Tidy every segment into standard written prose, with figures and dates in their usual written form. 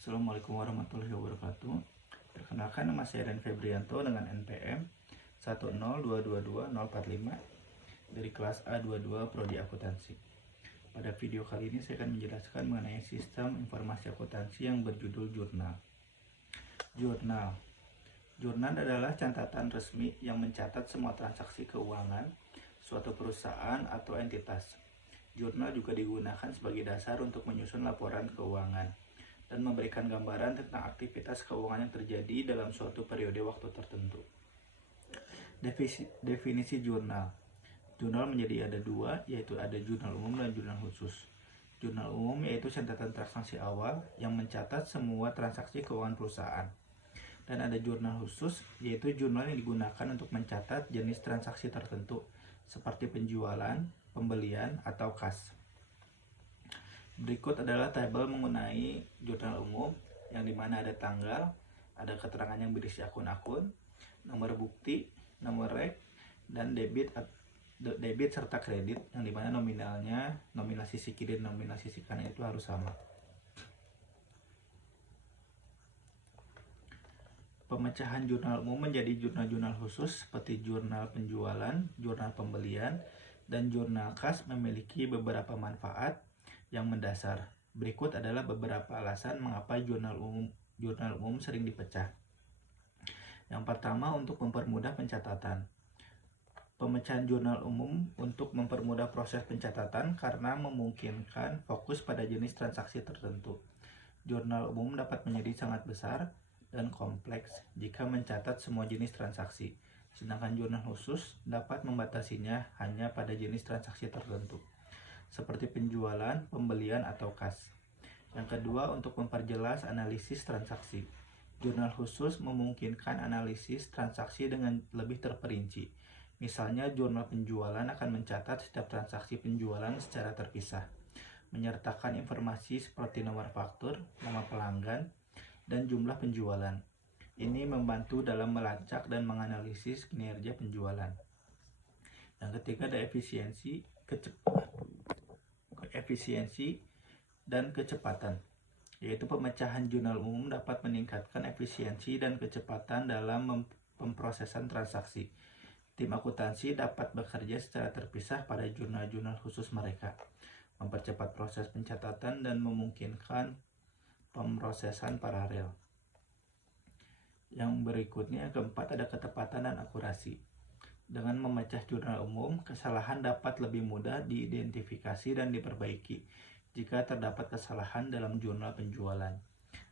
Assalamualaikum warahmatullahi wabarakatuh. Perkenalkan, nama saya Ren Febrianto dengan NPM 102222045 dari kelas A22 Prodi Akuntansi. Pada video kali ini saya akan menjelaskan mengenai sistem informasi akuntansi yang berjudul jurnal. Jurnal adalah catatan resmi yang mencatat semua transaksi keuangan suatu perusahaan atau entitas. Jurnal juga digunakan sebagai dasar untuk menyusun laporan keuangan dan memberikan gambaran tentang aktivitas keuangan yang terjadi dalam suatu periode waktu tertentu. Definisi jurnal. Jurnal menjadi ada dua, yaitu ada jurnal umum dan jurnal khusus. Jurnal umum yaitu catatan transaksi awal yang mencatat semua transaksi keuangan perusahaan. Dan ada jurnal khusus, yaitu jurnal yang digunakan untuk mencatat jenis transaksi tertentu, seperti penjualan, pembelian, atau kas. Berikut adalah tabel mengenai jurnal umum, yang dimana ada tanggal, ada keterangan yang berisi akun-akun, nomor bukti, nomor rek, dan debit serta kredit, yang dimana nominalnya, nominal sisi kiri dan nominal sisi kanan itu harus sama. Pemecahan jurnal umum menjadi jurnal-jurnal khusus seperti jurnal penjualan, jurnal pembelian, dan jurnal kas memiliki beberapa manfaat yang mendasar. Berikut adalah beberapa alasan mengapa jurnal umum sering dipecah. Yang pertama, untuk mempermudah pencatatan. Pemecahan jurnal umum untuk mempermudah proses pencatatan karena memungkinkan fokus pada jenis transaksi tertentu. Jurnal umum dapat menjadi sangat besar dan kompleks jika mencatat semua jenis transaksi, sedangkan jurnal khusus dapat membatasinya hanya pada jenis transaksi tertentu, seperti penjualan, pembelian, atau kas. Yang kedua, untuk memperjelas analisis transaksi. Jurnal khusus memungkinkan analisis transaksi dengan lebih terperinci. Misalnya, jurnal penjualan akan mencatat setiap transaksi penjualan secara terpisah, menyertakan informasi seperti nomor faktur, nama pelanggan, dan jumlah penjualan. Ini membantu dalam melacak dan menganalisis kinerja penjualan. Yang ketiga, ada efisiensi dan kecepatan, yaitu pemecahan jurnal umum dapat meningkatkan efisiensi dan kecepatan dalam pemrosesan transaksi. Tim akuntansi dapat bekerja secara terpisah pada jurnal-jurnal khusus mereka, mempercepat proses pencatatan dan memungkinkan pemrosesan paralel. Yang berikutnya, keempat, ada ketepatan dan akurasi. Dengan memecah jurnal umum, kesalahan dapat lebih mudah diidentifikasi dan diperbaiki jika terdapat kesalahan dalam jurnal penjualan.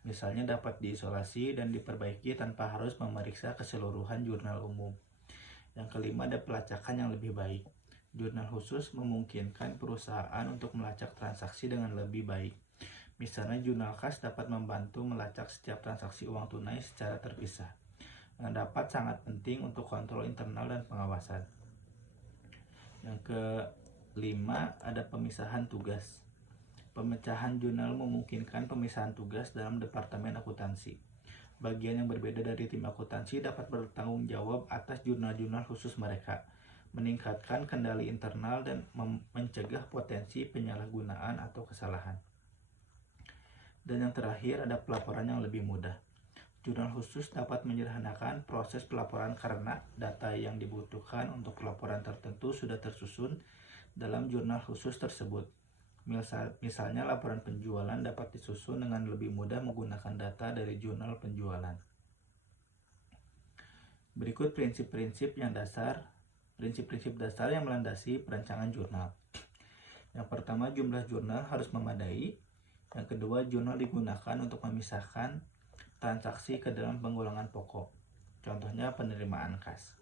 Misalnya, dapat diisolasi dan diperbaiki tanpa harus memeriksa keseluruhan jurnal umum. Yang kelima, ada pelacakan yang lebih baik. Jurnal khusus memungkinkan perusahaan untuk melacak transaksi dengan lebih baik. Misalnya, jurnal kas dapat membantu melacak setiap transaksi uang tunai secara terpisah, yang dapat sangat penting untuk kontrol internal dan pengawasan. Yang kelima, ada pemisahan tugas. Pemecahan jurnal memungkinkan pemisahan tugas dalam departemen akuntansi. Bagian yang berbeda dari tim akuntansi dapat bertanggung jawab atas jurnal-jurnal khusus mereka, meningkatkan kendali internal dan mencegah potensi penyalahgunaan atau kesalahan. Dan yang terakhir, ada pelaporan yang lebih mudah. Jurnal khusus dapat menyederhanakan proses pelaporan karena data yang dibutuhkan untuk pelaporan tertentu sudah tersusun dalam jurnal khusus tersebut. Misalnya, laporan penjualan dapat disusun dengan lebih mudah menggunakan data dari jurnal penjualan. Berikut prinsip-prinsip dasar yang melandasi perancangan jurnal. Yang pertama, jumlah jurnal harus memadai. Yang kedua, jurnal digunakan untuk memisahkan transaksi ke dalam penggolongan pokok. Contohnya penerimaan kas.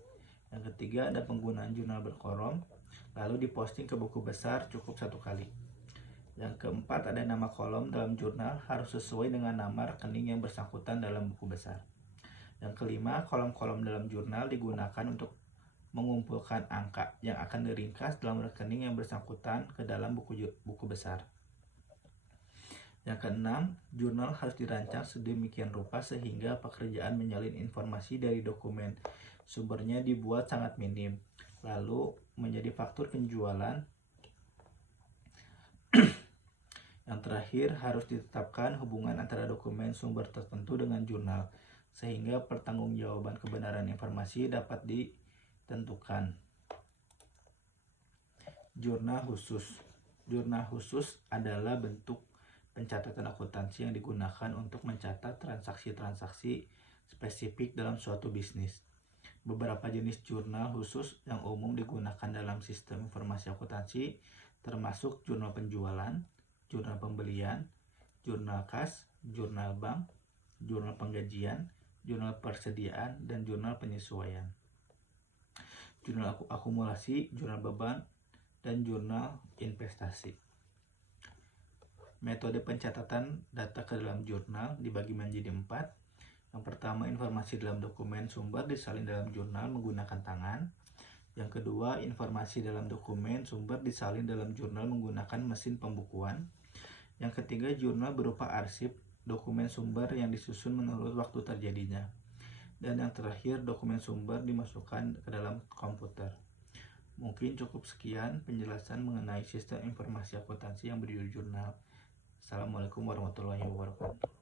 Yang ketiga, ada penggunaan jurnal berkolom, lalu diposting ke buku besar cukup 1 kali. Yang keempat, ada nama kolom dalam jurnal harus sesuai dengan nama rekening yang bersangkutan dalam buku besar. Yang kelima, kolom-kolom dalam jurnal digunakan untuk mengumpulkan angka yang akan diringkas dalam rekening yang bersangkutan ke dalam buku besar. Yang keenam, jurnal harus dirancang sedemikian rupa sehingga pekerjaan menyalin informasi dari dokumen sumbernya dibuat sangat minim, lalu menjadi faktur penjualan Yang terakhir, harus ditetapkan hubungan antara dokumen sumber tertentu dengan jurnal, sehingga pertanggungjawaban kebenaran informasi dapat ditentukan. Jurnal khusus. Jurnal khusus adalah bentuk pencatatan akuntansi yang digunakan untuk mencatat transaksi-transaksi spesifik dalam suatu bisnis. Beberapa jenis jurnal khusus yang umum digunakan dalam sistem informasi akuntansi termasuk jurnal penjualan, jurnal pembelian, jurnal kas, jurnal bank, jurnal penggajian, jurnal persediaan, dan jurnal penyesuaian. Jurnal akumulasi, jurnal beban, dan jurnal investasi. Metode pencatatan data ke dalam jurnal dibagi menjadi 4. Yang pertama, informasi dalam dokumen sumber disalin dalam jurnal menggunakan tangan. Yang kedua, informasi dalam dokumen sumber disalin dalam jurnal menggunakan mesin pembukuan. Yang ketiga, jurnal berupa arsip dokumen sumber yang disusun menurut waktu terjadinya. Dan yang terakhir, dokumen sumber dimasukkan ke dalam komputer. Mungkin cukup sekian penjelasan mengenai sistem informasi akuntansi yang berjudul jurnal. Assalamualaikum warahmatullahi wabarakatuh.